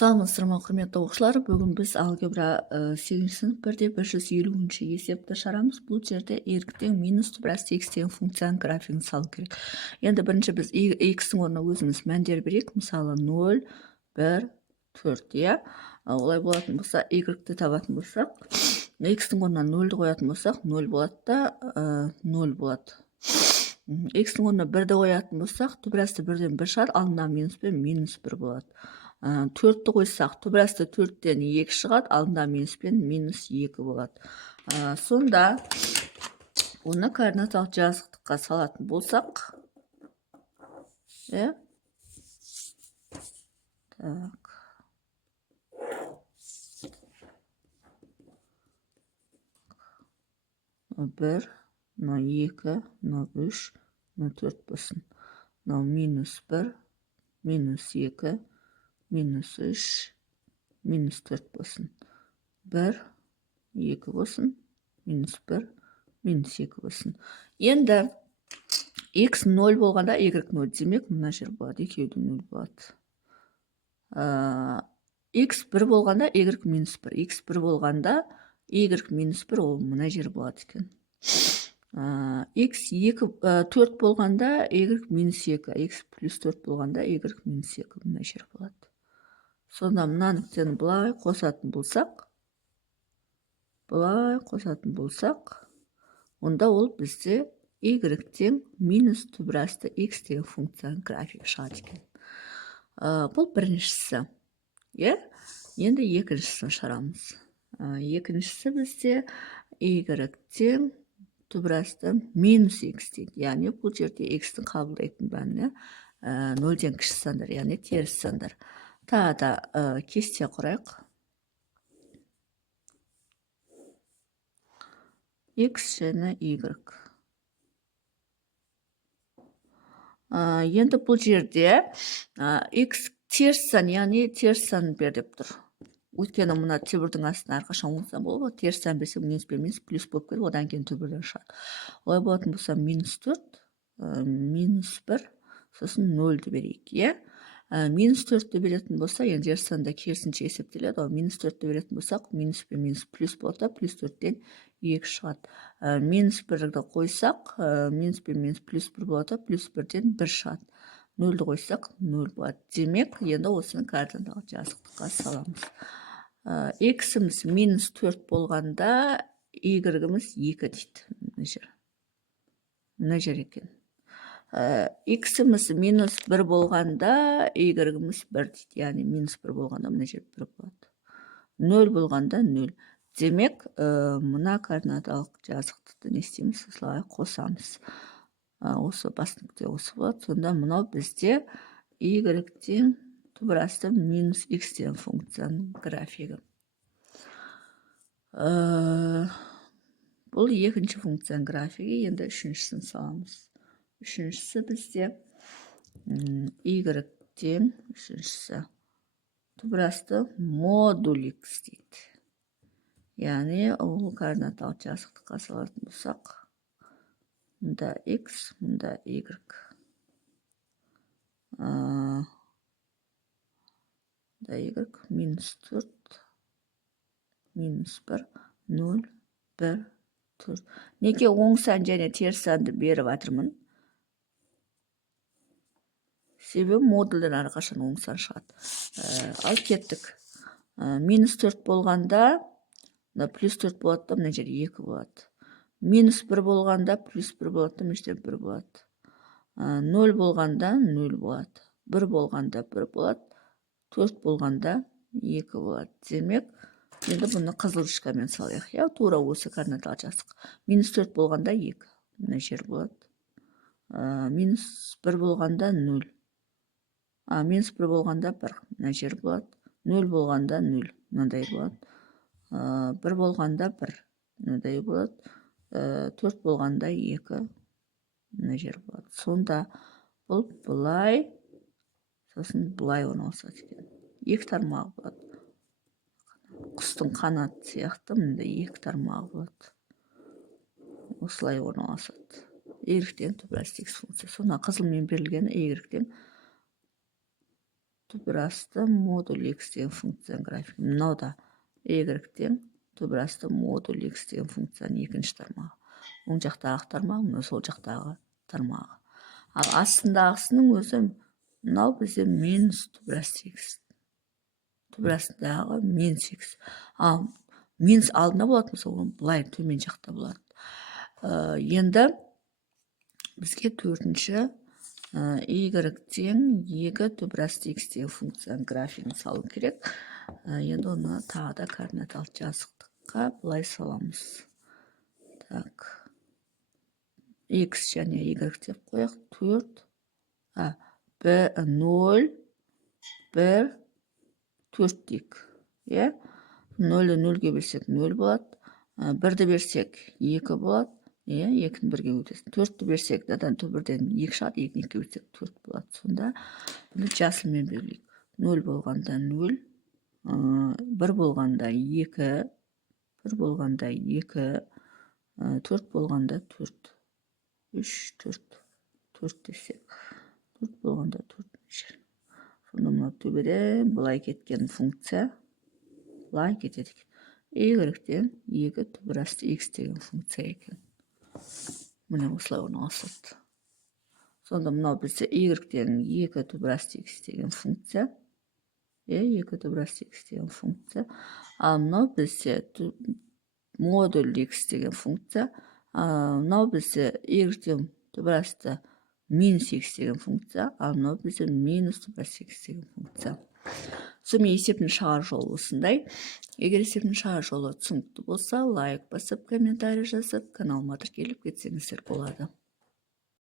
Саламатсыздар ма, құрметті оқушылар. Бүгін біз алгебра 8 сынып 1-де 150-ші есепті шығарамыз. Бұл жерде y-тен минус түбірасты x-тен функцияның графигін салу керек. Енді бірінші біз x-тің орнына өзіміз мәндер берейік. Мысалы 0, 1, 4, иә. Олай болатын болса, y-ті табатын болсақ, x-тің орнына 0-ді қоятын болсақ, 0 болады да 0 болады. X-тің орнына 1-ді қоятын болсақ, түбірасты 1-ден 1 шығады, алдынан минус пен минус 1 болады. 4-ті қойсақ, түбірасты 4-тен 2 шығады, алдында минус пен минус 2 болады. Сонда оны координаталық жазықтыққа салатын болсақ, так. 1, 2, 3, 4 болсын. Минус 1, минус 2, минус 3, минус 4 болсын. 1, 2 болсын, минус 1, минус 2 болсын. Енді x 0 болғанда y 0, демек мына жер болады, екеуді 0 болады. X 1 болғанда y минус 1, x 1 болғанда y минус 1 ол мына жер болады екен. X 4 болғанда y минус 2, x плюс 4 болғанда y минус 2 мына жер болады. Сонда мына нүктені бұлай қосатын болсақ, онда ол бізде y-тен минус түбірасты x деген функцияның графигі шығады екен. Бұл біріншісі. Енді екіншісін шығарамыз. Екіншісі бізде y-тен түбірасты минус x дейді. Яғни бұл жерде x-тің қабылдайтын мәні 0-ден кіші сандар, яғни теріс сандар. Тағы да кесте құрайық. X және y. Енді бұл жерде x теріс сан, яғни теріс сан бер деп тұр. Өйткені мұна түбірдің астына әрқашан оң сан болып, теріс сан берсек минус пен минус плюс болып келіп, одан кейін түбірден шығады. Олай болатын болса минус 4, минус 1, сосын 0-ді берейік, е? Минус 4-ді беретін болса, енді теріс санда керісінше есептеледі. Минус 4-ді беретін болсақ, минус пен минус плюс болады, плюс 4-тен 2 шығады. Минус 1-ді қойсақ, минус пен минус плюс 1 болады, плюс 1-ден 1 шығады. 0-ді қойсақ, 0 болады. Демек, енді осыны координаталық жазықтыққа саламыз. X-іміз минус 4 болғанда, Y-іміз 2 дейді. Мына жер екен. X-іміз минус 1 болғанда, Y-іміз 1 дейді. Яғни минус 1 болғанда, мына жер 1 болады. 0 болғанда 0. Демек, мұна координаталық жазықтықты не істейміз? Осылай қосамыз. Осы басыныкте осы болады. Сонда мұнау бізде Y-тен түбірасты минус x деген функцияның графигі. Бұл екінші функцияның графигі. Енді үшіншісін саламыз. Үшіншісі бізде y-тен түбірасты модуль x дейді. Яғни ол координаталық жазықтыққа салатын болсақ, мұнда x, мұнда y. Да y минус 4, минус 1, 0, 1, 4. Неге оң сан және теріс санды беріп атырмын? Себебі модульден әрқашан оң сан шығады. Ал кеттік. Минус 4 болғанда, плюс 4 болады, мына жер 2 болады. Минус 1 болғанда, плюс 1 болады, мына жер 1 болады. 0 болғанда 0 болады. 1 болғанда 1 болады. 4 болғанда 2 болады. Демек, енді бұны қызыл ручкамен салайық. Тура осы координаталық жазық. Минус 4 болғанда 2. Мына жер болады. Минус 1 болғанда 0. Минус 1 болғанда 1. Мына жер болады. 0 болғанда 0. Мынадай болады. 1 болғанда 1. Мынадай болады. 4 болғанда 2. Мына жер болады. Сонда бұл бұлай, сосын бұлай орналасады екен. 2 тармағы болады. Құстың қанаты сияқты, мында 2 тармағы болады. Осылай орналасады. Y-тен түбірасты x функция. Соны қызылмен берілгені Y-тен түбір асты модуль x деген функцияның графигі. Мынау да y-тен түбір асты модуль x деген функцияның екінші тармағы. Оң жақтағы тармағы, мына сол жақтағы тармағы. Ал астындағысының өзі мынау бізде минус түбір асты x. Түбір астындағы минус x. Ал минус алдында болады, мысалы, былай төмен жақта болады. Енді бізге төртінші y-тен 2 түбір асты x деген функцияның графигін салу керек. Енді оны тағы да координаталық жазықтыққа былай саламыз. Так. X және y деп қояқ. 4, 0, 1, 4 дейік. 0-ді 0-ге берсек 0 болады. 1-ді берсек 2 болады. 2-ні 1-ге өтесін. 4-ді берсек, дадан түбірден 2 шығады, 2-ні 2-ге өтсек 4 болады. Сонда бұны жасылмен белгілейік. 0 болғанда 0, 1 болғанда 2, 1 болғанда 2, 4 болғанда 4, 3, 4, 4 десек, 4 болғанда 4. Сонда мұна төбеден бұлай кеткен функция бұлай кетеді екен. Y-тен 2 түбір асты x деген функция екен. Міне осылай орналасады. Сонда мынау бізде y-тен 2 түбір асты x деген функция. 2 түбір асты x деген функция. Ал мынау бізде модуль x деген функция. Мынау бізде y-тен түбір асты минус x деген функция. Ал мынау бізде минус түбір асты x деген функция. Сонымен есептің шығар жолы осындай. Егер есептің шығар жолы түсінікті болса, лайк басып, комментарий жазып, каналыма тіркеліп кетсеңіздер болады.